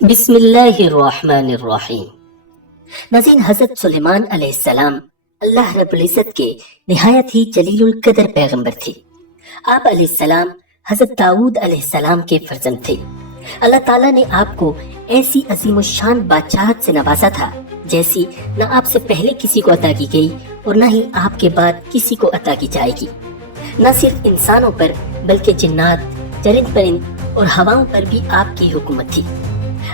بسم اللہ الرحمن الرحیم۔ ناظرین، حضرت سلیمان علیہ السلام اللہ رب العزت کے نہایت ہی جلیل القدر پیغمبر تھے۔ آپ علیہ السلام حضرت داؤد علیہ السلام کے فرزند تھے۔ اللہ تعالیٰ نے آپ کو ایسی عظیم الشان بادشاہت سے نوازا تھا جیسی نہ آپ سے پہلے کسی کو عطا کی گئی اور نہ ہی آپ کے بعد کسی کو عطا کی جائے گی۔ نہ صرف انسانوں پر بلکہ جنات، چرند پرند اور ہواؤں پر بھی آپ کی حکومت تھی۔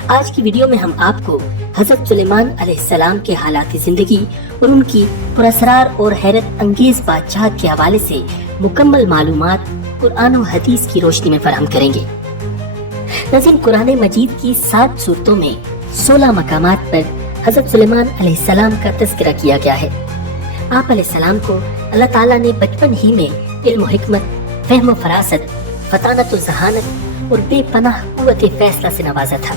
آج کی ویڈیو میں ہم آپ کو حضرت سلیمان علیہ السلام کے حالات زندگی اور ان کی پراسرار اور حیرت انگیز بادشاہت کے حوالے سے مکمل معلومات قرآن و حدیث کی روشنی میں فراہم کریں گے۔ ناظرین، قرآن مجید کی 7 سورتوں میں 16 مقامات پر حضرت سلیمان علیہ السلام کا تذکرہ کیا گیا ہے۔ آپ علیہ السلام کو اللہ تعالیٰ نے بچپن ہی میں علم و حکمت، فہم و فراست، فطانت و ذہانت اور بے پناہ قوت فیصلہ سے نوازا تھا۔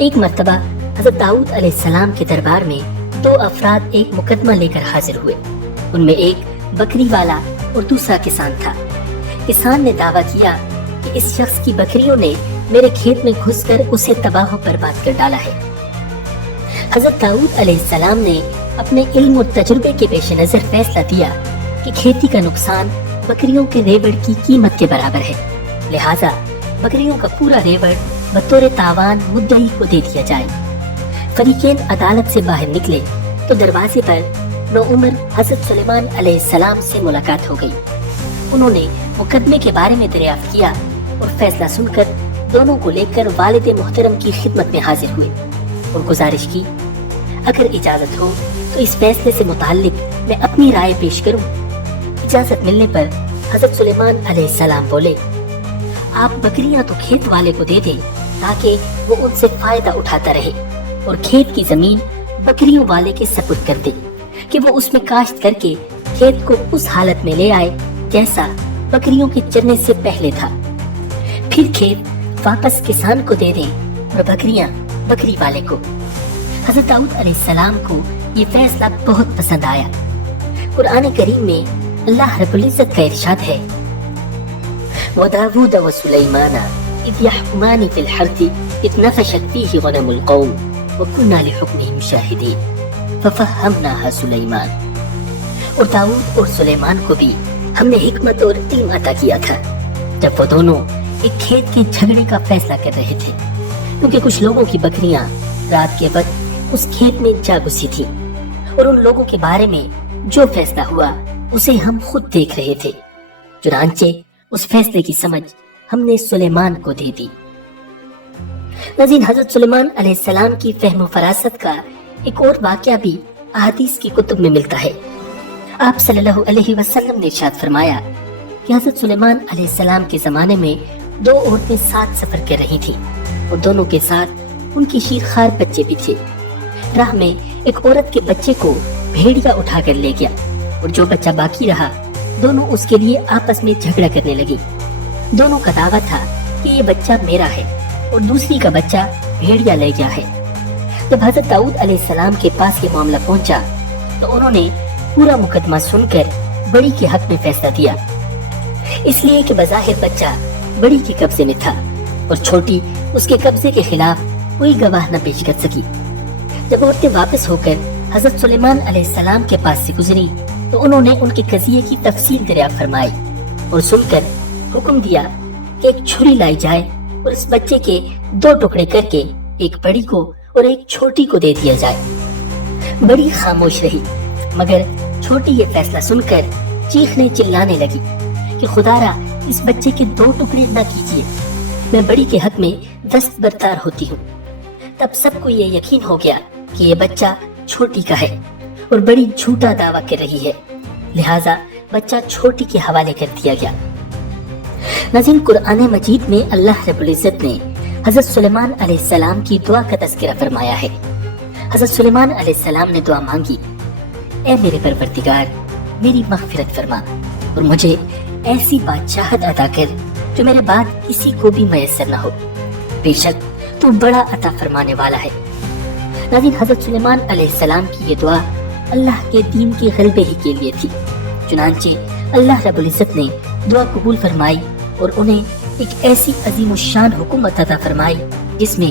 ایک مرتبہ حضرت داؤد علیہ السلام کے دربار میں 2 افراد ایک مقدمہ لے کر حاضر ہوئے۔ ان میں ایک بکری والا اور دوسرا کسان تھا۔ کسان نے دعویٰ کیا کہ اس شخص کی بکریوں نے میرے کھیت میں گھس کر اسے تباہ و برباد کر ڈالا ہے۔ حضرت داؤد علیہ السلام نے اپنے علم اور تجربے کے پیش نظر فیصلہ دیا کہ کھیتی کا نقصان بکریوں کے ریوڑ کی قیمت کے برابر ہے، لہٰذا بکریوں کا پورا ریوڑ بطور تاوان مدعی کو دے دیا جائے۔ فریقین عدالت سے باہر نکلے تو دروازے پر نوعمر حضرت سلیمان علیہ السلام سے ملاقات ہو گئی۔ انہوں نے مقدمے کے بارے میں دریافت کیا اور فیصلہ سن کر دونوں کو لے کر والد محترم کی خدمت میں حاضر ہوئے اور گزارش کی، اگر اجازت ہو تو اس فیصلے سے متعلق میں اپنی رائے پیش کروں۔ اجازت ملنے پر حضرت سلیمان علیہ السلام بولے، آپ بکریاں تو کھیت والے کو دے دیں تاکہ وہ ان سے فائدہ اٹھاتا رہے، اور کھیت کی زمین بکریوں والے کے سپرد کر دے کہ وہ اس میں کاشت کر کے کھیت کو اس حالت میں لے آئے جیسا بکریوں کے چرنے سے پہلے تھا۔ پھر کھیت واپس کسان کو دے دیں اور بکریاں بکری والے کو۔ حضرت داؤد علیہ السلام کو یہ فیصلہ بہت پسند آیا۔ قرآن کریم میں اللہ رب العزت کا ارشاد ہے، وَدَاوُودَ وَسُلَيْمَانَ إِذْ يَحْكُمَانِ فِي الْحَرْثِ إِذْ نَفَشَتْ فِيهِ غَنَمُ الْقَوْمِ وَكُنَّا لِحُكْمِهِمْ شَاهِدِينَ فَفَهَّمْنَاهَا سُلَيْمَانَ۔ اور داؤد اور سلیمان کو بھی ہم نے حکمت اور علم عطا کیا تھا جب وہ دونوں ایک کھیت کے جھگڑے کا فیصلہ کر رہے تھے، کیونکہ کچھ لوگوں کی بکریاں رات کے وقت اس کھیت میں جا گھسی تھی، اور ان لوگوں کے بارے میں جو فیصلہ ہوا اسے ہم خود دیکھ رہے تھے، چنانچہ اس فیصلے کی سمجھ ہم نے سلیمان کو دے دی۔ ناظرین، حضرت سلیمان علیہ السلام کی فہم و فراست کا ایک اور واقعہ بھی احادیث کی کتب میں ملتا ہے۔ آپ صلی اللہ علیہ وسلم نے ارشاد فرمایا کہ حضرت سلیمان علیہ السلام کے زمانے میں 2 عورتیں ساتھ سفر کر رہی تھیں، اور دونوں کے ساتھ ان کی شیرخوار بچے بھی تھے۔ راہ میں ایک عورت کے بچے کو بھیڑیا اٹھا کر لے گیا، اور جو بچہ باقی رہا دونوں اس کے لیے آپس میں جھگڑا کرنے لگی۔ دونوں کا دعویٰ تھا کہ یہ بچہ میرا ہے اور دوسری کا بچہ بھیڑیا لے گیا ہے۔ جب حضرت داؤد علیہ السلام کے پاس یہ معاملہ پہنچا تو انہوں نے پورا مقدمہ سن کر بڑی کے حق میں فیصلہ دیا، اس لیے کہ بظاہر بچہ بڑی کے قبضے میں تھا اور چھوٹی اس کے قبضے کے خلاف کوئی گواہ نہ پیش کر سکی۔ جب عورتیں واپس ہو کر حضرت سلیمان علیہ السلام کے پاس سے گزری تو انہوں نے ان کے قضیے کی تفصیل دریافت فرمائی اور سن کر حکم دیا کہ ایک چھری لائی جائے اور اس بچے کے 2 ٹکڑے کر کے ایک بڑی کو اور ایک چھوٹی کو دے دیا جائے۔ بڑی خاموش رہی، مگر چھوٹی یہ فیصلہ سن کر چیخنے چلانے لگی کہ خدارا اس بچے کے 2 ٹکڑے نہ کیجیے، میں بڑی کے حق میں دستبردار ہوتی ہوں۔ تب سب کو یہ یقین ہو گیا کہ یہ بچہ چھوٹی کا ہے اور بڑی جھوٹا دعویٰ کر رہی ہے، لہٰذا بچہ چھوٹی کے حوالے کر دیا گیا۔ ناظرین، قرآن مجید میں اللہ رب العزت نے حضرت سلیمان علیہ السلام کی دعا کا تذکرہ فرمایا ہے۔ حضرت سلیمان علیہ السلام نے دعا مانگی، اے میرے پروردگار، میری مغفرت فرما اور مجھے ایسی بادشاہت عطا کر جو میرے بعد کسی کو بھی میسر نہ ہو، بے شک تو بڑا عطا فرمانے والا ہے۔ ناظرین، حضرت سلیمان علیہ السلام کی یہ دعا اللہ کے دین کے غلبے ہی کے لیے تھی، چنانچہ اللہ رب العزت نے دعا قبول فرمائی اور انہیں ایک ایسی عظیم الشان حکومت عطا فرمائی جس میں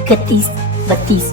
31, 32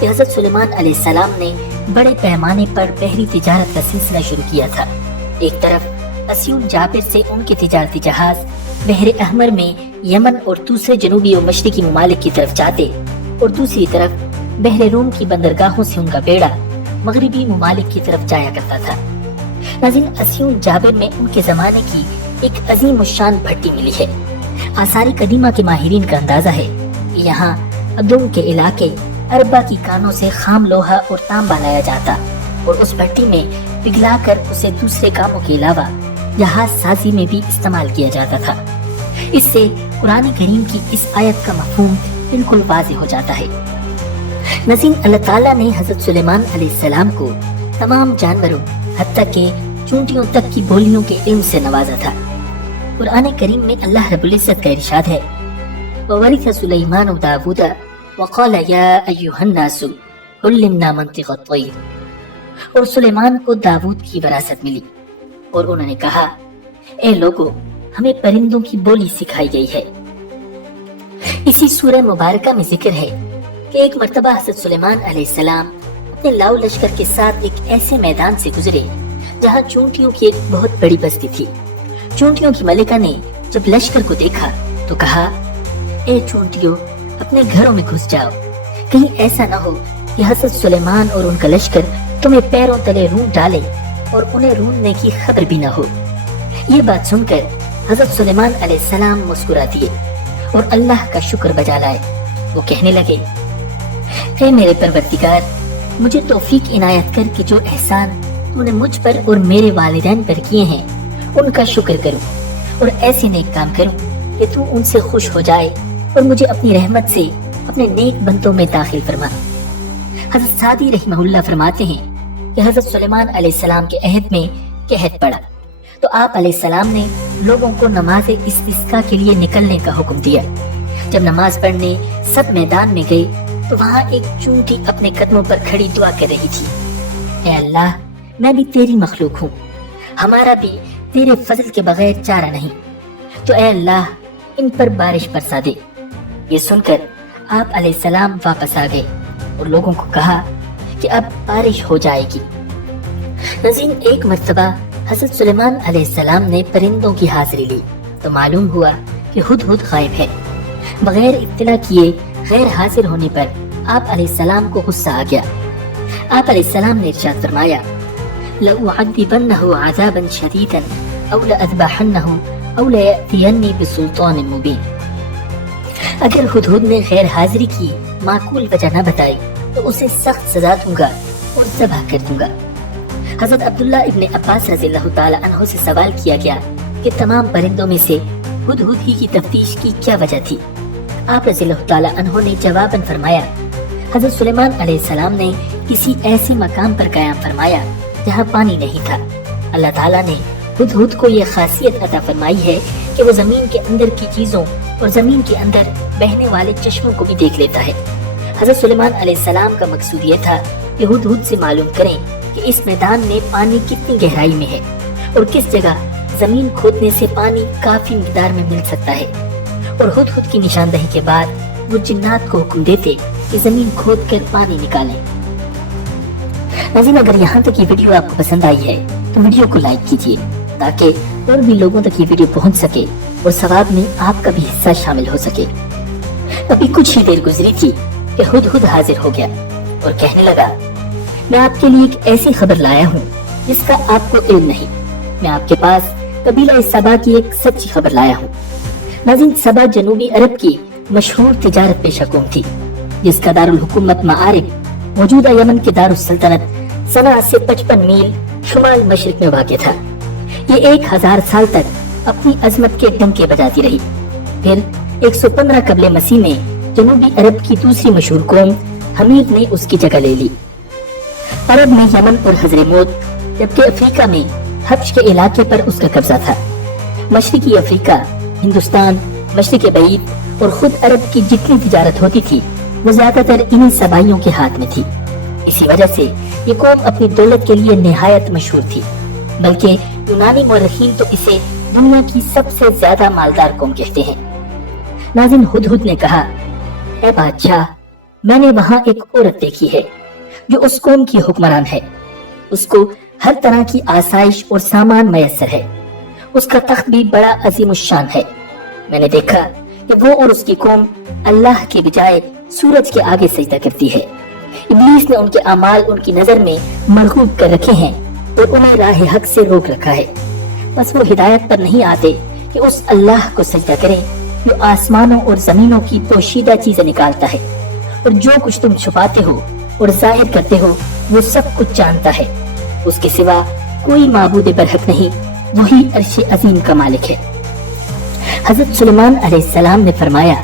کہ حضرت سلیمان علیہ السلام نے بڑے پیمانے پر بحری تجارت کا سلسلہ شروع کیا تھا۔ ایک طرف اسیون جابر سے ان کے تجارتی جہاز بحر احمر میں یمن اور دوسرے جنوبی و مشرقی ممالک کی طرف جاتے، اور دوسری طرف بحر روم کی بندرگاہوں سے ان کا بیڑا مغربی ممالک کی طرف جایا کرتا تھا۔ ناظرین، اسیون جابر میں ان کے زمانے کی ایک عظیم الشان بھٹی ملی ہے۔ آثار قدیمہ کے ماہرین کا اندازہ ہے کہ یہاں ادوم کے علاقے اربا کی کانوں سے خام لوہا اور تانبا لایا جاتا اور اس بھٹی میں پگھلا کر اسے دوسرے کاموں کے علاوہ جہاز سازی میں بھی استعمال کیا جاتا تھا۔ اس سے قرآن کریم کی اس آیت کا مفہوم بالکل واضح ہو جاتا ہے۔ ناظرین، اللہ تعالیٰ نے حضرت سلیمان علیہ السلام کو تمام جانوروں حتیٰ کہ چونٹیوں تک کی بولیوں کے علم سے نوازا تھا۔ قرآن کریم میں اللہ رب العزت کا ارشاد ہے، وَوَرِثَ سُلَيْمَانُ دَاوُودَ وَقَالَ يَا أَيُّهَا النَّاسُ عُلِّمْنَا مَنطِقَ الطَّيْرِ، اور سلیمان کو داود کی وراثت ملی اور انہوں نے کہا، اے لوگو، ہمیں پرندوں کی بولی سکھائی گئی ہے۔ اسی سورہ مبارکہ میں ذکر ہے کہ ایک مرتبہ حضرت سلیمان علیہ السلام اپنے لاؤ لشکر کے ساتھ ایک ایسے میدان سے گزرے جہاں چونٹیوں کی ایک بہت بڑی بستی تھی۔ چونٹیوں کی ملکہ نے جب لشکر کو دیکھا تو کہا، اے چونٹیوں، اپنے گھروں میں گھس جاؤ، کہیں ایسا نہ ہو کہ حضرت سلیمان اور ان کا لشکر تمہیں پیروں تلے رونڈ ڈالے اور انہیں رونڈنے کی خبر بھی نہ ہو۔ یہ بات سن کر حضرت سلیمان علیہ السلام مسکرا دیے اور اللہ کا شکر بجا لائے۔ وہ کہنے لگے، اے میرے پروردگار، مجھے توفیق عنایت کر کہ جو احسان تو نے مجھ پر اور میرے والدین پر کیے ہیں ان کا شکر کروں اور ایسے نیک کام کروں کہ تو ان سے خوش ہو جائے اور مجھے اپنی رحمت سے اپنے نیک بندوں میں داخل فرما۔ حضرت سعدی رحمہ اللہ فرماتے ہیں کہ حضرت سلیمان علیہ السلام کے عہد میں قحط پڑا تو آپ علیہ السلام نے لوگوں کو نماز استسقاء کے لیے نکلنے کا حکم دیا۔ جب نماز پڑھنے سب میدان میں گئے تو وہاں ایک چونٹی اپنے قدموں پر کھڑی دعا کر رہی تھی، اے اللہ، میں بھی تیری مخلوق ہوں، ہمارا بھی تیرے فضل کے بغیر چارہ نہیں، تو اے اللہ ان پر بارش برسا دے۔ یہ سن کر آپ علیہ السلام واپس آ گئے اور لوگوں کو کہا کہ اب بارش ہو جائے گی۔ ناظرین، ایک مرتبہ حضرت سلیمان علیہ السلام نے پرندوں کی حاضری لی تو معلوم ہوا کہ ہدہد غائب ہے۔ بغیر اطلاع کیے غیر حاضر ہونے پر آپ علیہ السلام کو غصہ آ گیا۔ آپ علیہ السلام نے ارشاد فرمایا، لَأُعَذِّبَنَّهُ عَذَابًا شَدِيدًا أَوْ لَأَذْبَحَنَّهُ أَوْ لَيَأْتِيَنِّي بِسُلْطَانٍ مُبِينٍ۔ اگر ہدہد نے غیر حاضری کی معقول وجہ نہ بتائی تو اسے سخت سزا دوں گا اور ذبح کر دوں گا۔ حضرت عبداللہ ابن عباس رضی اللہ تعالی عنہ سے سوال کیا گیا کہ تمام پرندوں میں سے ہدہد ہی کی تفتیش کی کیا وجہ تھی؟ آپ رضی اللہ تعالی عنہ نے جواباً فرمایا، حضرت سلیمان علیہ السلام نے کسی ایسے مقام پر قیام فرمایا جہاں پانی نہیں تھا۔ اللہ تعالیٰ نے ہدہد کو یہ خاصیت عطا فرمائی ہے کہ وہ زمین کے اندر کی چیزوں اور زمین کے اندر بہنے والے چشموں کو بھی دیکھ لیتا ہے۔ حضرت سلیمان علیہ السلام کا مقصود یہ تھا کہ ہدہد سے معلوم کریں کہ اس میدان میں پانی کتنی گہرائی میں ہے اور کس جگہ زمین کھودنے سے پانی کافی مقدار میں مل سکتا ہے، اور ہدہد کی نشاندہی کے بعد وہ جنات کو حکم دیتے کہ زمین کھود کر پانی نکالیں۔ ناظرین، اگر یہاں تک یہ ویڈیو آپ کو پسند آئی ہے تو ویڈیو کو لائک کیجیے تاکہ اور بھی لوگوں تک یہ ویڈیو پہنچ سکے اور ثواب میں آپ کا بھی حصہ شامل ہو سکے۔ ابھی کچھ ہی دیر گزری تھی کہ ہدہد حاضر ہو گیا اور کہنے لگا، میں آپ کے لیے ایک ایسی خبر لایا ہوں جس کا آپ کو علم نہیں۔ میں آپ کے پاس قبیلہ سبا کی ایک سچی خبر لایا ہوں۔ ناظرین، سبا جنوبی عرب کی مشہور تجارت پیشہ قوم تھی جس کا دارالحکومت معارب موجودہ یمن کے دارالسلطنت صنعاء سے 55 میل شمال مشرق میں واقع تھا۔ یہ 1000 سال تک اپنی عظمت کے ڈنکے بجاتی رہی۔ پھر 115 قبل مسیح میں جنوبی عرب کی دوسری مشہور قوم حمیر نے اس کی جگہ لے لی۔ عرب میں یمن اور حضرموت، جبکہ افریقہ میں حبش کے علاقے پر اس کا قبضہ تھا۔ مشرقی افریقہ، ہندوستان، مشرق بعید اور خود عرب کی جتنی تجارت ہوتی تھی وہ زیادہ تر انہی سبائیوں کے ہاتھ میں تھی۔ اسی وجہ سے یہ قوم اپنی دولت کے لیے نہایت مشہور تھی، بلکہ یونانی مورخین تو اسے دنیا کی سب سے زیادہ مالدار قوم کہتے ہیں۔ ناظرین، ہدہد نے کہا، اے بادشاہ، میں نے وہاں ایک عورت دیکھی ہے جو اس قوم کی حکمران ہے. اس کو ہر طرح کی آسائش اور سامان میسر ہے. اس کا تخت بھی بڑا عظیم الشان ہے. میں نے دیکھا کہ وہ اور اس کی قوم اللہ کے بجائے سورج کے آگے سجدہ کرتی ہے. ابلیس نے ان کے اعمال ان کی نظر میں مرغوب کر رکھے ہیں اور انہیں راہ حق سے روک رکھا ہے. بس وہ ہدایت پر نہیں آتے کہ اس اللہ کو سجدہ کریں جو آسمانوں اور زمینوں کی پوشیدہ چیزیں نکالتا ہے اور جو کچھ تم چھپاتے ہو اور ظاہر کرتے ہو وہ سب کچھ جانتا ہے. اس کے سوا کوئی معبود برحق نہیں, وہی عرش عظیم کا مالک ہے. حضرت سلیمان علیہ السلام نے فرمایا,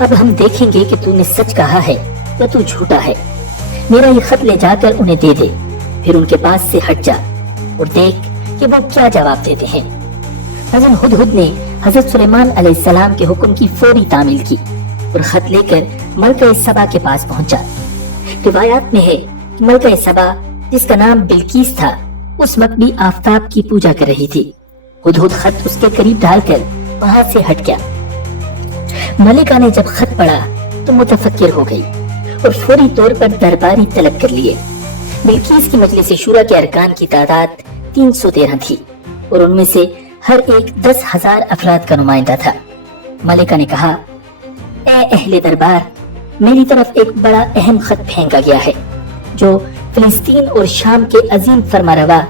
اب ہم دیکھیں گے کہ تو نے سچ کہا ہے یا تو جھوٹا ہے. میرا یہ خط لے جا کر انہیں دے دے, پھر ان کے پاس سے ہٹ جا اور دیکھ کہ وہ کیا جواب دیتے ہیں. حضرت ہدہد نے حضرت سلیمان علیہ السلام کے حکم کی فوری تعمیل کی اور خط لے کر ملکہ سبا کے پاس پہنچا. روایات میں ہے کہ ملکہ سبا جس کا نام بلقیس تھا اس وقت بھی آفتاب کی پوجا کر رہی تھی. ہدہد خط اس کے قریب ڈال کر وہاں سے ہٹ گیا. ملکہ نے جب خط پڑھا تو متفکر ہو گئی اور فوری طور پر درباری طلب کر لیے. بلقیس کی مجلس شورا کے ارکان کی تعداد 313 تھی اور ان میں سے ہر ایک 10,000 افراد کا نمائندہ تھا. ملکہ نے کہا, اے اہل دربار, میری طرف ایک بڑا اہم خط پھینکا گیا ہے جو فلسطین اور شام کے عظیم فرمانروا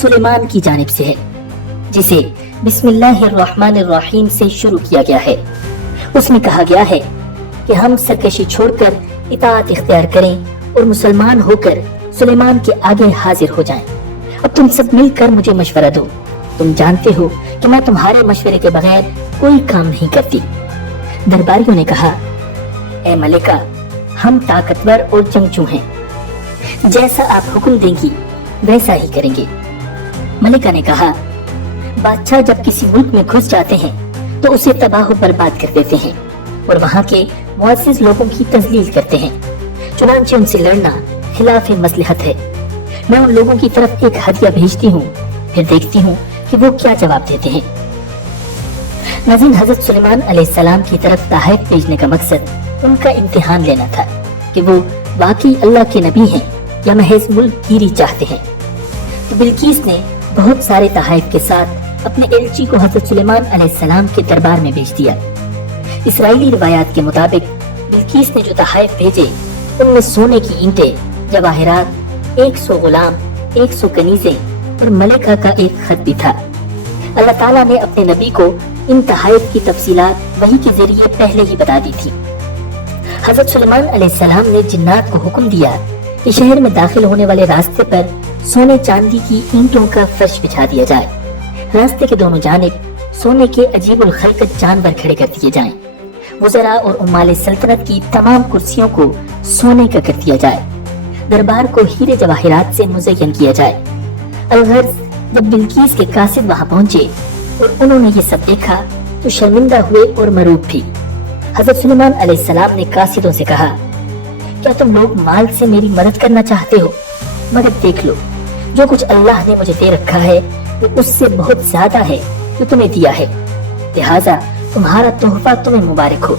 سلیمان کی جانب سے ہے, جسے بسم اللہ الرحمن الرحیم سے شروع کیا گیا ہے. اس میں کہا گیا ہے کہ ہم سرکشی چھوڑ کر اطاعت اختیار کریں اور مسلمان ہو کر سلیمان کے آگے حاضر ہو جائیں. اب تم سب مل کر مجھے مشورہ دو. تم جانتے ہو کہ میں تمہارے مشورے کے بغیر کوئی کام نہیں کرتی. درباریوں نے کہا, اے ملکہ, ہم طاقتور اور جنگجو ہیں, جیسا آپ حکم دیں گی ویسا ہی کریں گے. ملکہ نے کہا, بادشاہ جب کسی ملک میں گھس جاتے ہیں تو اسے تباہ و برباد کر دیتے ہیں اور وہاں کے معزز لوگوں کی تذلیل کرتے ہیں. چنانچہ ان سے لڑنا خلاف مصلحت ہے. میں ان لوگوں کی طرف ایک ہدیہ بھیجتی ہوں, پھر دیکھتی ہوں کہ وہ کیا جواب دیتے ہیں. ناظرین, حضرت سلیمان علیہ السلام کی طرف تحائف بھیجنے کا مقصد ان کا امتحان لینا تھا کہ وہ واقعی اللہ کے نبی ہیں یا محض ملک گیری چاہتے ہیں. تو بلقیس نے بہت سارے تحائف کے ساتھ اپنے ایلچی کو حضرت سلیمان علیہ السلام کے دربار میں بھیج دیا. اسرائیلی روایات کے مطابق بلقیس نے جو تحائف بھیجے ان میں سونے کی اینٹیں, جواہرات, 100 غلام, 100 کنیزیں اور ملکہ کا ایک خط بھی تھا. اللہ تعالیٰ نے اپنے نبی کو ان تحائف کی تفصیلات وحی کے ذریعے پہلے ہی بتا دی تھی. حضرت سلیمان علیہ السلام نے جنات کو حکم دیا کہ شہر میں داخل ہونے والے راستے پر سونے چاندی کی اینٹوں کا فرش بچھا دیا جائے. راستے کے دونوں جانب سونے کے عجیب الخلقت جانور کھڑے کر دیے جائیں. وزراء اور عمال سلطنت کی تمام کرسیوں کو سونے کا کر دیا جائے. دربار کو ہیرے جواہرات سے مزین کیا جائے. الغرض جب بلقیس کے قاصد وہاں پہنچے اور انہوں نے یہ سب دیکھا تو شرمندہ ہوئے اور مروب بھی. حضرت سلیمان علیہ السلام نے قاصدوں سے کہا, کیا تم لوگ مال سے میری مدد کرنا چاہتے ہو؟ مگر دیکھ لو, جو کچھ اللہ نے مجھے دے رکھا ہے وہ اس سے بہت زیادہ ہے جو تمہیں دیا ہے. لہٰذا تمہارا تحفہ تمہیں مبارک ہو.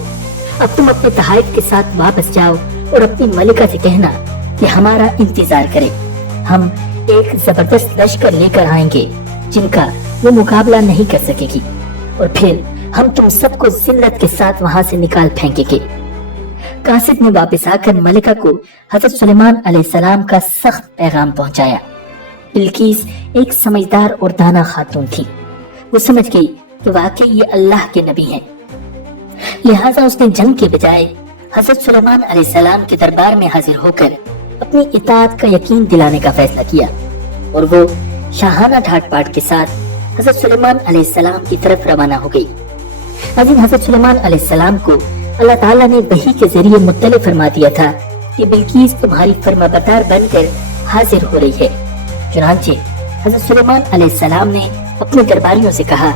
اب تم اپنے تحائف کے ساتھ واپس جاؤ اور اپنی ملکہ سے کہنا کہ ہمارا انتظار کرے. ہم ایک زبردست لشکر لے کر آئیں گے جن کا وہ مقابلہ نہیں کر سکے گی, اور پھر ہم تم سب کو ذلت کے ساتھ وہاں سے نکال پھینکیں گے. قاصد نے واپس آ کر ملکہ کو حضرت سلیمان علیہ السلام کا سخت پیغام پہنچایا. بلقیس ایک سمجھدار اور دانا خاتون تھی. وہ سمجھ گئی کہ واقعی یہ اللہ کے نبی ہیں. لہٰذا اس نے جنگ کے بجائے حضرت سلیمان علیہ السلام کے دربار میں حاضر ہو کر اپنی اطاعت کا یقین دلانے کا فیصلہ کیا اور وہ شاہانہ ڈھاٹ پاٹ کے ساتھ حضرت سلیمان علیہ السلام کی طرف روانہ ہو گئی. ناظرین, حضرت سلیمان علیہ السلام کو اللہ تعالیٰ نے وحی کے ذریعے مطلع فرما دیا تھا کہ بلقیس تمہاری فرما بردار بن کر حاضر ہو رہی ہے. چنانچہ حضرت سلیمان علیہ السلام نے اپنے درباریوں سے کہا,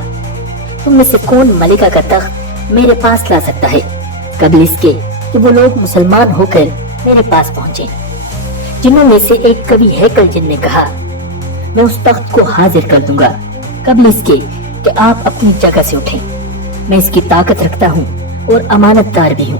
تم میں سے کون ملکہ کا تخت میرے پاس لا سکتا ہے قبل اس کے کہ وہ لوگ مسلمان ہو کر میرے پاس پہنچیں. جنوں میں سے ایک کبھی ہیکل جن نے کہا, میں اس تخت کو حاضر کر دوں گا قبل اس کے کہ آپ اپنی جگہ سے اٹھیں. میں اس کی طاقت رکھتا ہوں اور امانت دار بھی ہوں.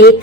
1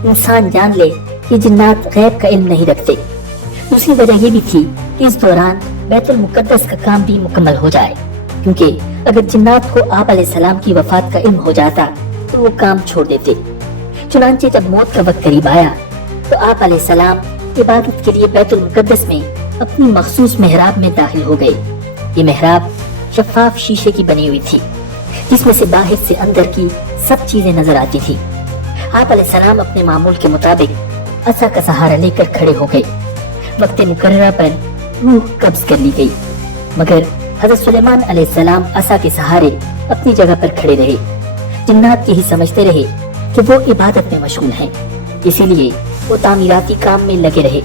انسان جان لے کہ جنات غیب کا علم نہیں رکھتے۔ دوسری وجہ یہ بھی تھی کہ اس دوران بیت المقدس کا کام بھی مکمل ہو جائے، کیونکہ اگر جنات کو آپ علیہ السلام کی وفات کا علم ہو جاتا تو وہ کام چھوڑ دیتے۔ چنانچہ جب موت کا وقت قریب آیا تو آپ علیہ السلام عبادت کے لیے بیت المقدس میں اپنی مخصوص محراب میں داخل ہو گئے۔ یہ محراب شفاف شیشے کی بنی ہوئی تھی، جس میں سے باہر سے اندر کی سب چیزیں نظر آتی تھی۔ آپ علیہ السلام اپنے معمول کے مطابق عصا کا سہارا لے کر کھڑے ہو گئے۔ وقت مقررہ پر روح قبض کر لی گئی، مگر حضرت سلیمان علیہ السلام عصا کے سہارے اپنی جگہ پر کھڑے رہے۔ جنات یہی سمجھتے رہے کہ وہ عبادت میں مشغول ہیں، اسی لیے وہ تعمیراتی کام میں لگے رہے،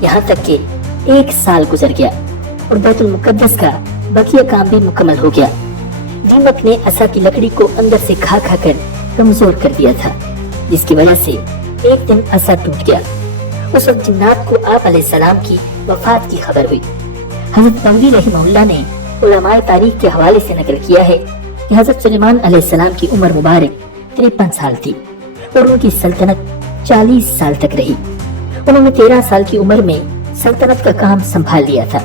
یہاں تک کہ 1 سال گزر گیا اور بیت المقدس کا بقیہ کام بھی مکمل ہو گیا۔ دیمک نے عصا کی لکڑی کو اندر سے کھا کھا کر کمزور کر دیا تھا، جس کی وجہ سے ایک دن عصا ٹوٹ گیا۔ اس وقت جنات کو آپ علیہ السلام کی وفات کی خبر ہوئی۔ حضرت نووی رحمہ اللہ نے علماء تاریخ کے حوالے سے نقل کیا ہے کہ حضرت سلیمان علیہ السلام کی عمر مبارک 53 سال تھی اور ان کی سلطنت 40 سال تک رہی۔ انہوں نے 13 سال کی عمر میں سلطنت کا کام سنبھال لیا تھا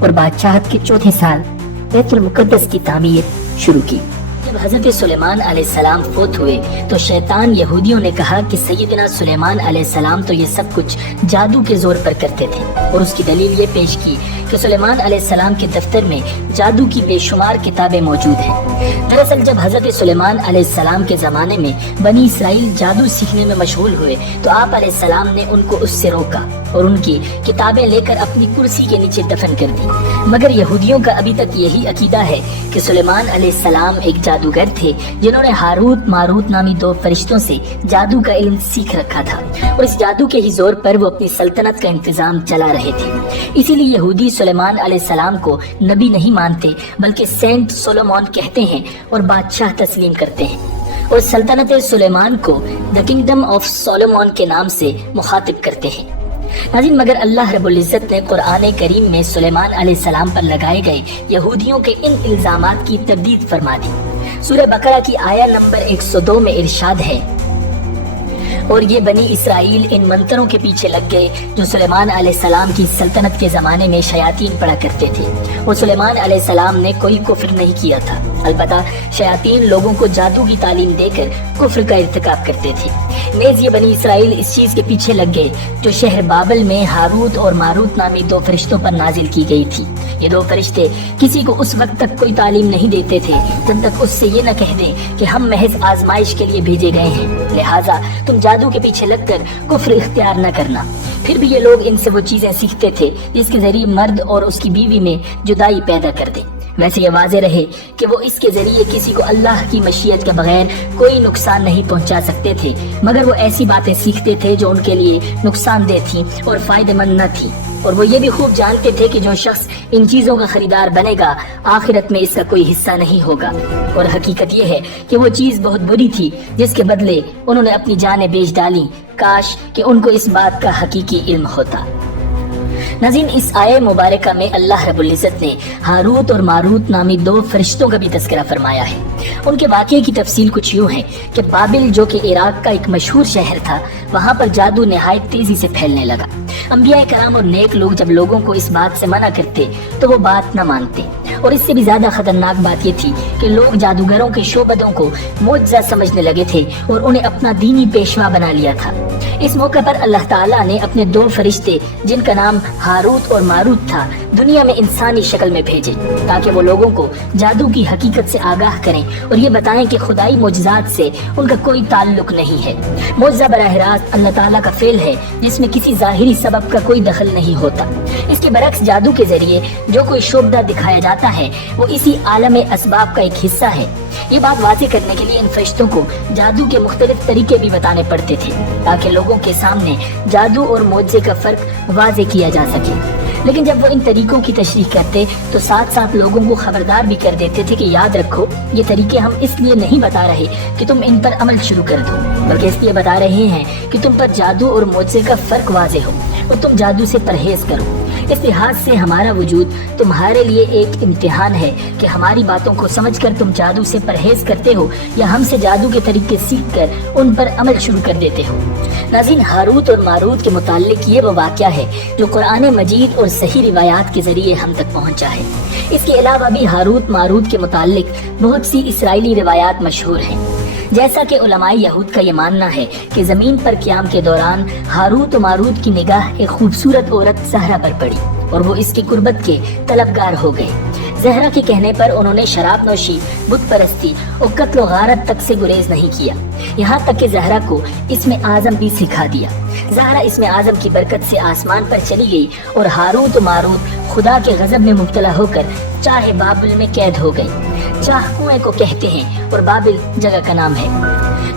اور بادشاہت کے 4تھے سال بیت المقدس کی تعمیر شروع کی۔ جب حضرت سلیمان علیہ السلام فوت ہوئے تو شیطان یہودیوں نے کہا کہ سیدنا سلیمان علیہ السلام تو یہ سب کچھ جادو کے زور پر کرتے تھے، اور اس کی دلیل یہ پیش کی کہ سلیمان علیہ السلام کے دفتر میں جادو کی بے شمار کتابیں موجود ہیں۔ دراصل جب حضرت سلیمان علیہ السلام کے زمانے میں بنی اسرائیل جادو سیکھنے میں مشغول ہوئے تو آپ علیہ السلام نے ان کو اس سے روکا اور ان کی کتابیں لے کر اپنی کرسی کے نیچے دفن کر دی۔ مگر یہودیوں کا ابھی تک یہی عقیدہ ہے کہ سلیمان علیہ السلام ایک جادوگر تھے جنہوں نے ہاروت ماروت نامی 2 فرشتوں سے جادو کا علم سیکھ رکھا تھا، اور اس جادو کے ہی زور پر وہ اپنی سلطنت کا انتظام چلا رہے تھے۔ اسی لیے یہودی سلیمان علیہ السلام کو نبی نہیں مانتے بلکہ سینٹ سولومون کہتے ہیں اور بادشاہ تسلیم کرتے ہیں، اور سلطنت سلیمان کو دی کنگڈم آف سولومون کے نام سے مخاطب کرتے ہیں۔ ناظرین، مگر اللہ رب العزت نے قرآن کریم میں سلیمان علیہ السلام پر لگائے گئے یہودیوں کے ان الزامات کی تردید فرما دی۔ سورہ بقرہ کی آیہ نمبر 102 میں ارشاد ہے، اور یہ بنی اسرائیل ان منتروں کے پیچھے لگ گئے جو سلیمان علیہ السلام کی سلطنت کے زمانے میں شیاطین پڑھا کرتے تھے۔ وہ سلیمان علیہ السلام نے کوئی کفر نہیں کیا تھا، البتہ شیاطین لوگوں کو جادو کی تعلیم دے کر کفر کا ارتکاب کرتے تھے۔ نیز یہ بنی اسرائیل اس چیز کے پیچھے لگ گئے جو شہر بابل میں ہاروت اور ماروت نامی 2 فرشتوں پر نازل کی گئی تھی۔ یہ 2 فرشتے کسی کو اس وقت تک کوئی تعلیم نہیں دیتے تھے جب تک اس سے یہ نہ کہہ دیں کہ ہم محض آزمائش کے لیے بھیجے گئے ہیں، لہٰذا تم جادو کے پیچھے لگ کر کفر اختیار نہ کرنا۔ پھر بھی یہ لوگ ان سے وہ چیزیں سیکھتے تھے جس کے ذریعے مرد اور اس کی بیوی میں جدائی پیدا کر دیں۔ ویسے یہ واضح رہے کہ وہ اس کے ذریعے کسی کو اللہ کی مشیت کے بغیر کوئی نقصان نہیں پہنچا سکتے تھے، مگر وہ ایسی باتیں سیکھتے تھے جو ان کے لیے نقصان دہ تھیں اور فائدہ مند نہ تھیں، اور وہ یہ بھی خوب جانتے تھے کہ جو شخص ان چیزوں کا خریدار بنے گا آخرت میں اس کا کوئی حصہ نہیں ہوگا، اور حقیقت یہ ہے کہ وہ چیز بہت بری تھی جس کے بدلے انہوں نے اپنی جانیں بیچ ڈالی۔ کاش کہ ان کو اس بات کا حقیقی علم ہوتا۔ ناظرین، اس آیہ مبارکہ میں اللہ رب العزت نے ہاروت اور ماروت نامی 2 فرشتوں کا بھی تذکرہ فرمایا ہے۔ ان کے واقعے کی تفصیل کچھ یوں ہے کہ بابل جو کہ عراق کا ایک مشہور شہر تھا، وہاں پر جادو نہایت تیزی سے پھیلنے لگا۔ انبیاء کرام اور نیک لوگ جب لوگوں کو اس بات سے منع کرتے تو وہ بات نہ مانتے، اور اس سے بھی زیادہ خطرناک بات یہ تھی کہ لوگ جادوگروں کے شعبدوں کو معجزہ سمجھنے لگے تھے اور انہیں اپنا دینی پیشوا بنا لیا تھا۔ اس موقع پر اللہ تعالیٰ نے اپنے 2 فرشتے جن کا نام ہاروت اور ماروت تھا دنیا میں انسانی شکل میں بھیجے تاکہ وہ لوگوں کو جادو کی حقیقت سے آگاہ کریں اور یہ بتائیں کہ خدائی معجزات سے ان کا کوئی تعلق نہیں ہے۔ معجزہ براہ راست اللہ تعالیٰ کا فعل ہے جس میں کسی ظاہری سبب کا کوئی دخل نہیں ہوتا۔ اس کے برعکس جادو کے ذریعے جو کوئی شعبدہ دکھایا جاتا ہے وہ اسی عالم اسباب کا ایک حصہ ہے۔ یہ بات واضح کرنے کے لیے ان فرشتوں کو جادو کے مختلف طریقے بھی بتانے پڑتے تھے تاکہ لوگوں کے سامنے جادو اور معجزے کا فرق واضح کیا جا سکے۔ لیکن جب وہ ان طریقوں کی تشریح کرتے تو ساتھ ساتھ لوگوں کو خبردار بھی کر دیتے تھے کہ یاد رکھو یہ طریقے ہم اس لیے نہیں بتا رہے کہ تم ان پر عمل شروع کر دو، بلکہ اس لیے بتا رہے ہیں کہ تم پر جادو اور معجزے کا فرق واضح ہو اور تم جادو سے پرہیز کرو۔ اس لحاظ سے ہمارا وجود تمہارے لیے ایک امتحان ہے کہ ہماری باتوں کو سمجھ کر تم جادو سے پرہیز کرتے ہو یا ہم سے جادو کے طریقے سیکھ کر ان پر عمل شروع کر دیتے ہو۔ ناظرین، ہاروت اور ماروت کے متعلق یہ وہ واقعہ ہے جو قرآن مجید اور صحیح روایات کے ذریعے ہم تک پہنچا ہے۔ اس کے علاوہ بھی ہاروت ماروت کے متعلق بہت سی اسرائیلی روایات مشہور ہیں، جیسا کہ علماء یہود کا یہ ماننا ہے کہ زمین پر قیام کے دوران ہاروت و ماروت کی نگاہ ایک خوبصورت عورت زہرا پر پڑی اور وہ اس کی قربت کے طلبگار ہو گئے۔ زہرا کے کہنے پر انہوں نے شراب نوشی، بت پرستی اور قتل و غارت تک سے گریز نہیں کیا، یہاں تک کہ زہرا کو اسم اعظم بھی سکھا دیا۔ زہرا اسم اعظم کی برکت سے آسمان پر چلی گئی اور ہاروت و ماروت خدا کے غضب میں مبتلا ہو کر چاہ بابل میں قید ہو گئے۔ چاہ کنویں کو کہتے ہیں اور بابل جگہ کا نام ہے۔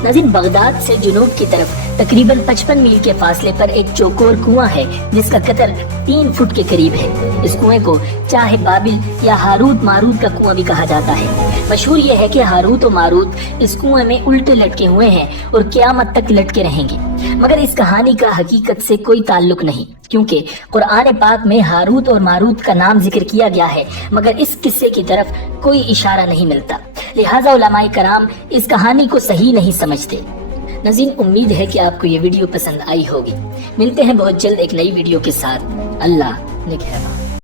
ناظرین، بغداد سے جنوب کی طرف تقریباً 55 میل کے فاصلے پر ایک چوکور کنواں ہے جس کا قطر 3 فٹ کے قریب ہے۔ اس کنویں کو چاہ بابل یا ہاروت ماروت کا کنواں بھی کہا جاتا ہے۔ مشہور یہ ہے کہ ہاروت و ماروت اس کنویں میں الٹے لٹکے ہوئے ہیں اور قیامت تک لٹکے رہیں گے، مگر اس کہانی کا حقیقت سے کوئی تعلق نہیں، کیونکہ قرآن پاک میں ہاروت اور ماروت کا نام ذکر کیا گیا ہے مگر اس قصے کی طرف کوئی اشارہ نہیں ملتا، لہٰذا علماء کرام اس کہانی کو صحیح نہیں سمجھتے۔ ناظرین، امید ہے کہ آپ کو یہ ویڈیو پسند آئی ہوگی۔ ملتے ہیں بہت جلد ایک نئی ویڈیو کے ساتھ۔ اللہ نگہبان۔